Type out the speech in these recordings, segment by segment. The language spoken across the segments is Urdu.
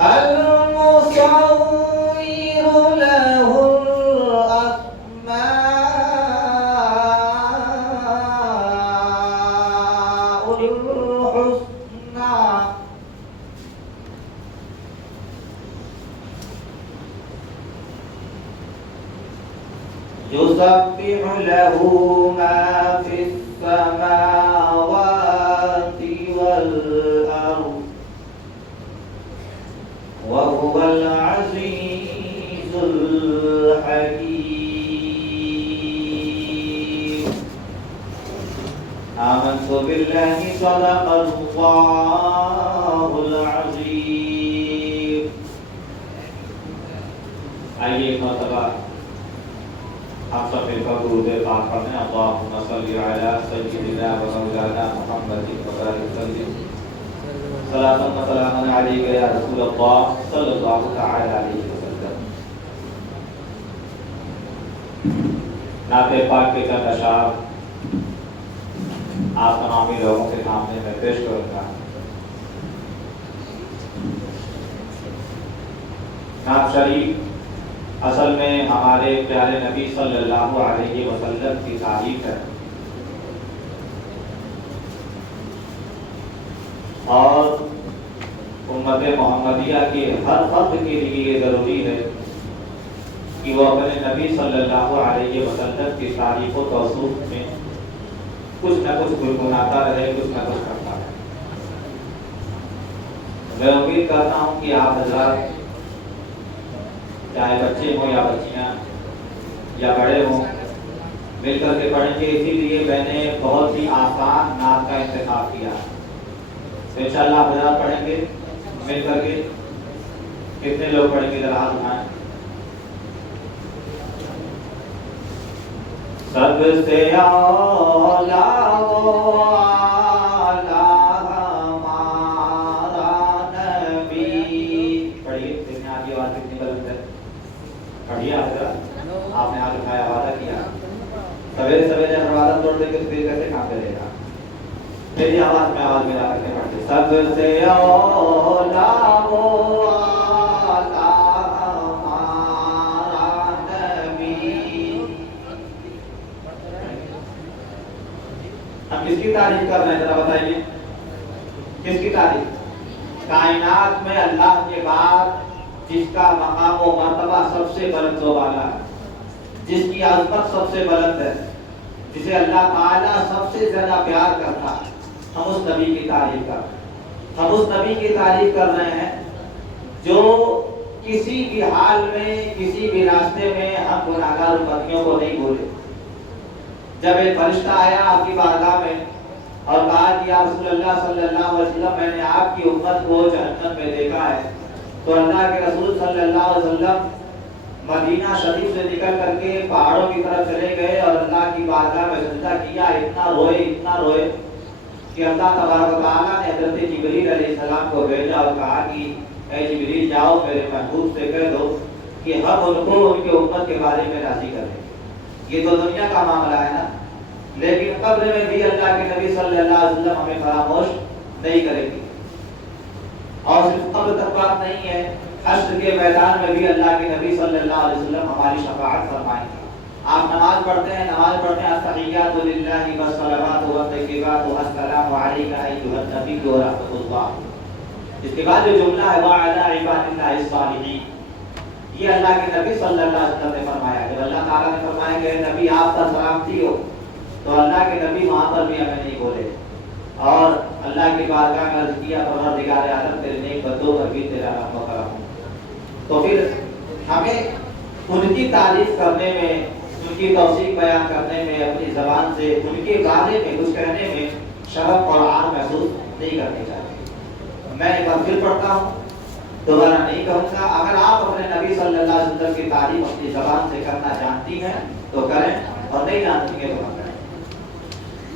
المصور له الأسماء الحسنى يسبح له ما في السماوات والأرض وهو العزيز الحكيم. آمنت بالله صدق الله العظيم. آئیے ایک مرتبہ آپ سب مل کر درود پاک پڑھیں. اللہم صلی علی سیدنا و مولانا محمد وبارک وسلم. صلاۃ و سلام علیک یا رسول اللہ صلی اللہ تعالی علیہ وسلم. نعت پاک کے چند اشعار آپ تمامی لوگوں کے سامنے میں پیش کروں گا. نعت شریف اصل میں ہمارے پیارے نبی صلی اللہ علیہ وسلم کی تعریف ہے اور امت محمدیہ کے ہر فرد کے لیے یہ ضروری ہے کہ وہ اپنے نبی صلی اللہ علیہ وسلم کی تعریف و توصیف میں کچھ نہ کچھ گنگناتا رہے, کچھ نہ کچھ کرتا رہے. میں امید کرتا ہوں کہ آپ حضرات چاہے بچے ہوں یا بچیاں یا بڑے ہوں مل کر کے پڑھیں گے. اسی لیے میں نے بہت ہی آسان نعت کا انتخاب کیا. انشاءاللہ آپ حضرات پڑھیں گے مل کر کے. کتنے لوگ پڑھیں گے ذرا ہاتھ اٹھائیں. سب سے اولا وہ آلہ ہمارا نبی. پڑھیے دیکھیں آپ کی آواز کتنی بلند ہے. پڑھیے آپ نے ہاتھ اٹھایا, وعدہ کیا. سویرے سویرے دروازہ توڑ دیں گے تو پھر کیسے کام کرے گا. میری آواز میں آواز ملا کر کے پڑھتے. سب سے اولا وہ آلہ ہمارا نبی. ہم کس کی تعریف کر رہے ہیں ذرا بتائیے. کس کی تعریف؟ کائنات میں اللہ کے بعد جس کا مقام و مرتبہ سب سے بلند و بالا ہے, جس کی عظمت سب سے بلند ہے, جسے اللہ تعالیٰ سب سے زیادہ پیار کرتا ہے, ہم اس نبی کی تعریف کر رہے ہیں. ہم اس نبی کی تعریف کر رہے ہیں جو کسی بھی حال میں کسی بھی راستے میں ہم گناہگار امتیوں کو نہیں بھولے. جب ایک فرشتہ آیا آپ کی بارگاہ میں اور کہا کہ یا رسول اللہ صلی اللہ علیہ وسلم میں نے آپ کی امت کو جہنم میں دیکھا ہے, تو اللہ کے رسول صلی اللہ علیہ وسلم مدینہ شریف سے نکل کر کے پہاڑوں کی طرف چلے گئے اور اللہ کی بارگاہ میں سجدہ کیا. اتنا روئے کہ اللہ تبارک و تعالیٰ نے حضرت جبریل علیہ السلام کو بھیجا اور کہا کہ اے جبریل جاؤ میرے محبوب سے کہہ دو کہ ہم ان کو ان کے امت کے بارے میں راضی کریں. یہ تو دنیا کا معاملہ ہے نا, لیکن قبر میں بھی اللہ کے نبی صلی اللہ علیہ وسلم ہمیں فراموش نہیں کرے گی. اور صرف قبر تک بات نہیں ہے, حشر کے میدان میں بھی اللہ کے نبی صلی اللہ علیہ وسلم ہماری شفاعت فرمائیں گے. آپ نماز پڑھتے ہیں التحیات للہ والصلوات والطیبات والسلام علیک ایھا النبی ورحمۃ اللہ. اس کے بعد جو جملہ ہے وعلی عباد اللہ الصالحین, یہ اللہ کے نبی صلی اللہ علیہ وسلم نے فرمایا. جب اللہ تعالیٰ نے فرمایا کہ نبی آپ پر سلامتی ہو, تو اللہ کے نبی وہاں پر بھی ہمیں نہیں بولے اور اللہ کی بارگاہ میں عرض کیا پروردگار عالم تیرے نیک بندوں پر بھی تیرا رحم و کرم ہو. تو پھر ہمیں ان کی تعریف کرنے میں, ان کی توصیف بیان کرنے میں, اپنی زبان سے ان کے بارے میں کچھ کہنے میں شرم اور عار محسوس نہیں کرنی چاہیے. میں ایک بار پھر پڑھتا ہوں, دوبارہ نہیں کہوں گا. اگر آپ اپنے نبی صلی اللہ علیہ وسلم کی تعریف اپنی زبان سے کرنا جانتی ہیں تو کریں, اور نہیں جانتی ہیں تو مت کریں.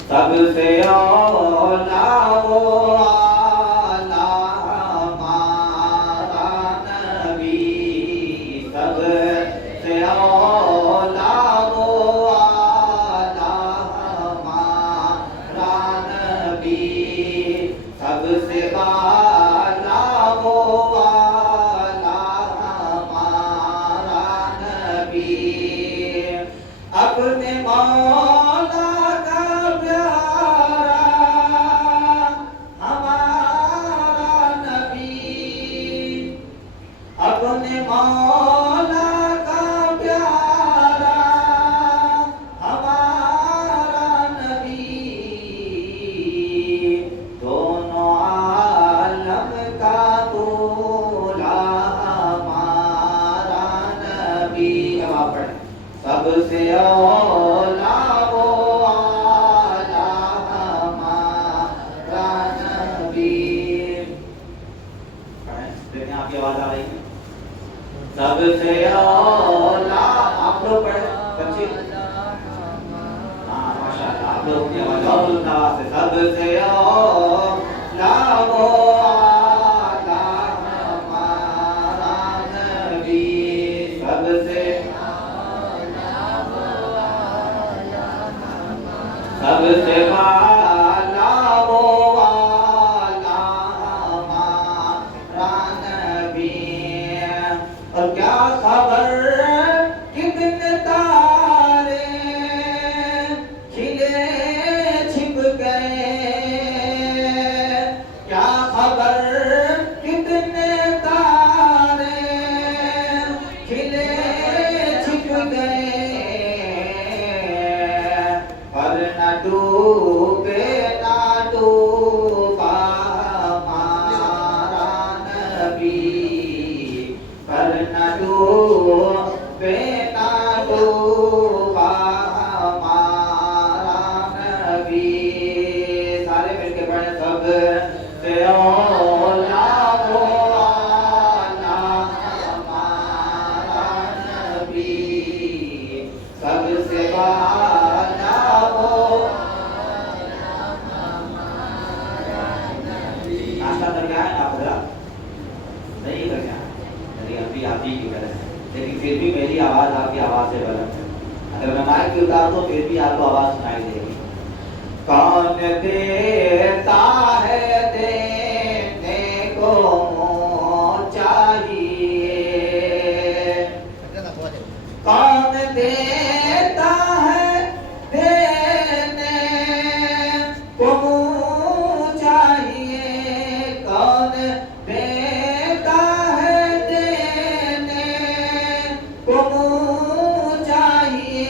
سب سے اولا وہ آلہ ہمارا نبی, سب سے اولا وہ آلہ ہمارا نبی, سب سے بالا وہ سب سے اولا وہ آلہ ہمارا نبی. دیکھیں آپ کی آواز آ رہی ہے. سب سے اولا آپ لوگ پڑھیں بچے. ہاں ماشاء اللہ آپ لوگ کی آواز اور بلند آواز سے. سب سے اولا وہ آلہ ہمارا نبی. سب سے سب سے والا وہ والا ہمارا نبی. اور کیا خبر کتنے تارے کھلے چھپ گئے. کیا خبر کتنے تارے کھلے چھپ گئے. پر نہ ڈوبے نہ ڈوبا ہمارا نبی. پر نہ ڈوبے نہ ڈوبا ہمارا نبی. سارے مل کے پڑھیں. سب سے اولا وہ آلہ ہمارا نبی. سب سے والا وہ. ناشتہ کر کے آئے آپ حضرات؟ نہیں کر کے آئے. ابھی آپ ہی کی طرح ہے لیکن پھر بھی میری آواز آپ کی آواز سے بلند ہے. اگر میں مائک کی اتار تو پھر بھی آپ کو آواز سنائی دے گی. کون دیتا ہے دینے کو منہ چاہیے. کون دیتا ہے دینے کو منہ چاہیے. کون دیتا ہے دینے کو منہ چاہیے.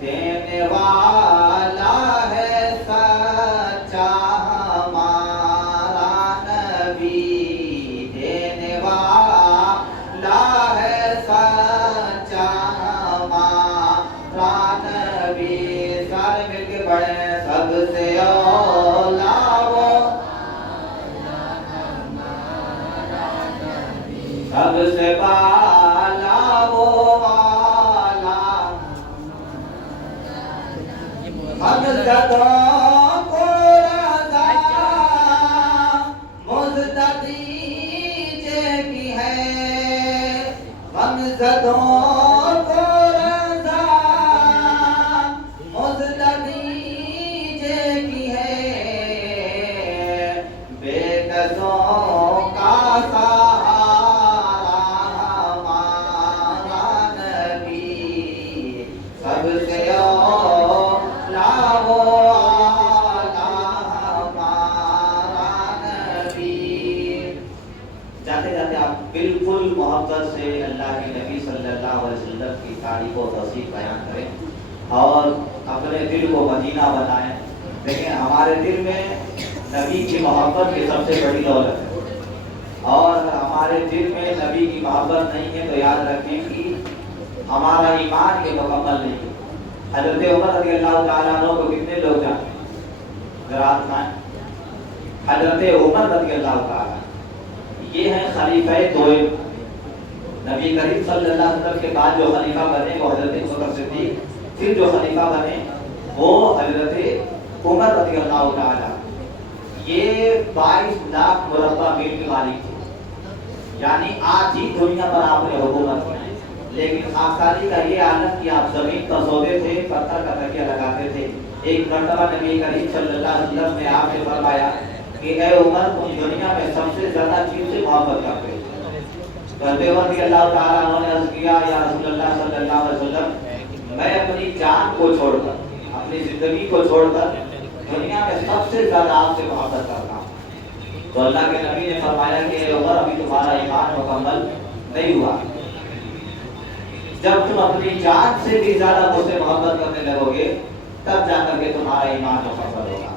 دینے والا ہے سچا ہمارا نبی. دینے والا ہے سچا ہمارا نبی. سارے مل کے پڑھیں. سب سے اولا وہ سب سے بالا وہ والا. مقصدوں کو رضا مزددیجے کی ہے. مقصدوں کو رضا مزددیجے کی ہے. بے کسوں کا سہارا ہمارا نبی. سب سے اولا وہ آلہ ہمارا نبی. جاتے جاتے آپ بالکل محبت سے اللہ کے نبی صلی اللہ علیہ وسلم کی تعریف و توصیف بیان کریں اور اپنے دل کو مدینہ بنائیں. دیکھیں ہمارے دل میں نبی کی محبت کی سب سے بڑی دولت ہے. اور اگر ہمارے دل میں نبی کی محبت نہیں ہے تو یاد رکھیں کہ ہمارا ایمان یہ مکمل نہیں ہے. حضرت عمر رضی اللہ تعالیٰ عنہ کو کتنے لوگ جانتے ہیں؟ ذرا ہاتھ اٹھائیں. حضرت عمر رضی اللہ تعالیٰ یہ ہیں خلیفہ دوئم. نبی کریم صلی اللہ علیہ وسلم کے بعد جو خلیفہ بنے وہ حضرت بکر صدیق. پھر جو خلیفہ بنے وہ حضرت عمر رضی اللہ تعالیٰ. یہ 22 لاکھ مربع میل کے مالک تھے. یعنی آج ہی دنیا پر آپ نے حکومت کی. لیکن خاکساری کا یہ عالم کہ آپ زمین پر سوتے تھے, پتھر کا تکیہ لگاتے تھے. ایک مرتبہ نبی کریم صلی اللہ علیہ وسلم نے آپ سے فرمایا کہ اے عمر تم دنیا میں سب سے زیادہ چیز سے محبت کرتے ہو. حضرت عمر رضی اللہ تعالیٰ عنہ نے عرض کیا یا رسول اللہ صلی اللہ علیہ وسلم میں اپنی جان کو چھوڑ کر اپنی زندگی کو چھوڑ کر دنیا میں سب سے زیادہ آپ سے محبت کرتا ہوں. تو اللہ کے نبی نے فرمایا کہ اے عمر ابھی تمہارا ایمان مکمل نہیں ہوا. جب تم اپنی جان سے بھی زیادہ مجھ سے محبت کرنے لگو گے تب جا کر کے تمہارا ایمان مکمل ہوگا.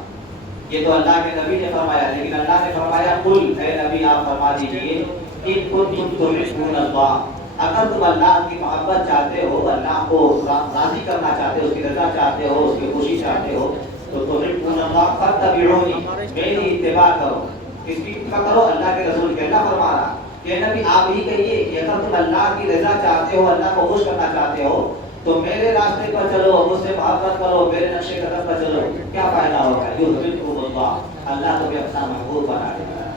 یہ تو اللہ کے نبی نے فرمایا. لیکن اللہ نے فرمایا قل اے نبی آپ فرما دیجئے ان کنتم تحبون اللہ اگر تم اللہ کی محبت چاہتے ہو، اللہ کو راضی کرنا چاہتے ہو، اس کی رضا چاہتے ہو، اس کی خوشی چاہتے ہو، تو تحبون اللہ فاتبعونی، میری اتباع کرو۔ کس کی اتباع کرو؟ اللہ کے رسول کے۔ اللہ فرما رہا کہ نبی آپ ہی کہیے کہ اگر تم اللہ کی رضا چاہتے ہو، اللہ کو خوش کرنا چاہتے ہو، تو میرے راستے پر چلو، مجھ سے محبت کرو، میرے نقش قدم پر چلو۔ کیا فائدہ ہوگا؟ یحببکم اللہ، اللہ تمہیں اپنا محبوب بنا دے گا۔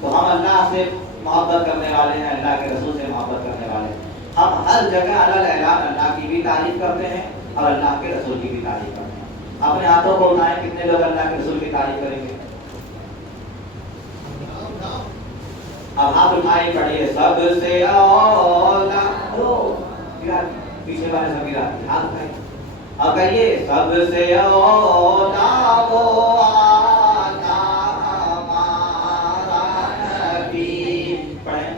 تو ہم اللہ سے محبت کرنے والے ہیں، اللہ کے رسول سے محبت کرنے والے ہیں۔ ہم ہر جگہ علی اعلان اللہ کی بھی تعریف کرتے ہیں اور اللہ کے رسول کی بھی تعریف کرتے ہیں۔ اپنے ہاتھوں کو اٹھائیں، کتنے لوگ اللہ کے رسول کی تعریف کریں گے؟ اب ہاتھ اٹھائیں، پڑھیے سب سے اولا، پیچھے والے سب گرا ہاتھ اٹھائیں اور کہیے سب سے اولا وہ آتا ہمارا نبی۔ پڑھیں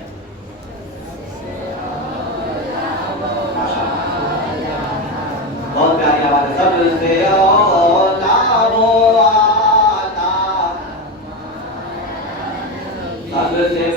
بہت پیاری آواز ہے۔ سب سے اولا وہ آتا، سب سے